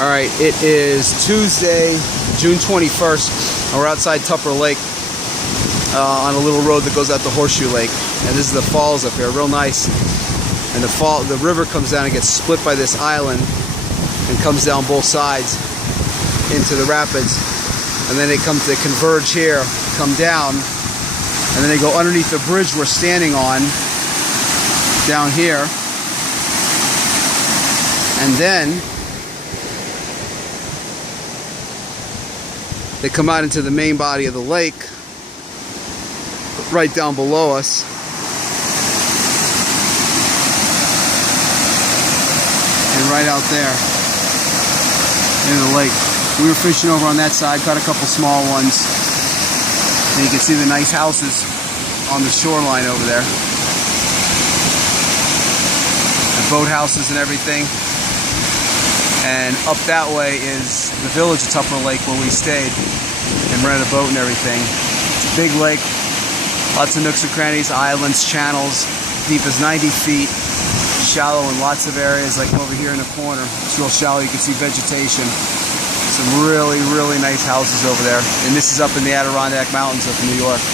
Alright, it is Tuesday, June 21st, and we're outside Tupper Lake on a little road that goes out to Horseshoe Lake. And this is the falls up here, real nice. And the river comes down and gets split by this island and comes down both sides into the rapids. And then they converge here, come down, and then they go underneath the bridge we're standing on down here. And then they come out into the main body of the lake, right down below us. And right out there in the lake. We were fishing over on that side, caught a couple small ones. And you can see the nice houses on the shoreline over there. The boat houses and everything. And up that way is the village of Tupper Lake where we stayed and rented a boat and everything. It's a big lake, lots of nooks and crannies, islands, channels, deep as 90 feet, shallow in lots of areas, like over here in the corner. It's real shallow, you can see vegetation. Some really, really nice houses over there. And this is up in the Adirondack Mountains up in New York.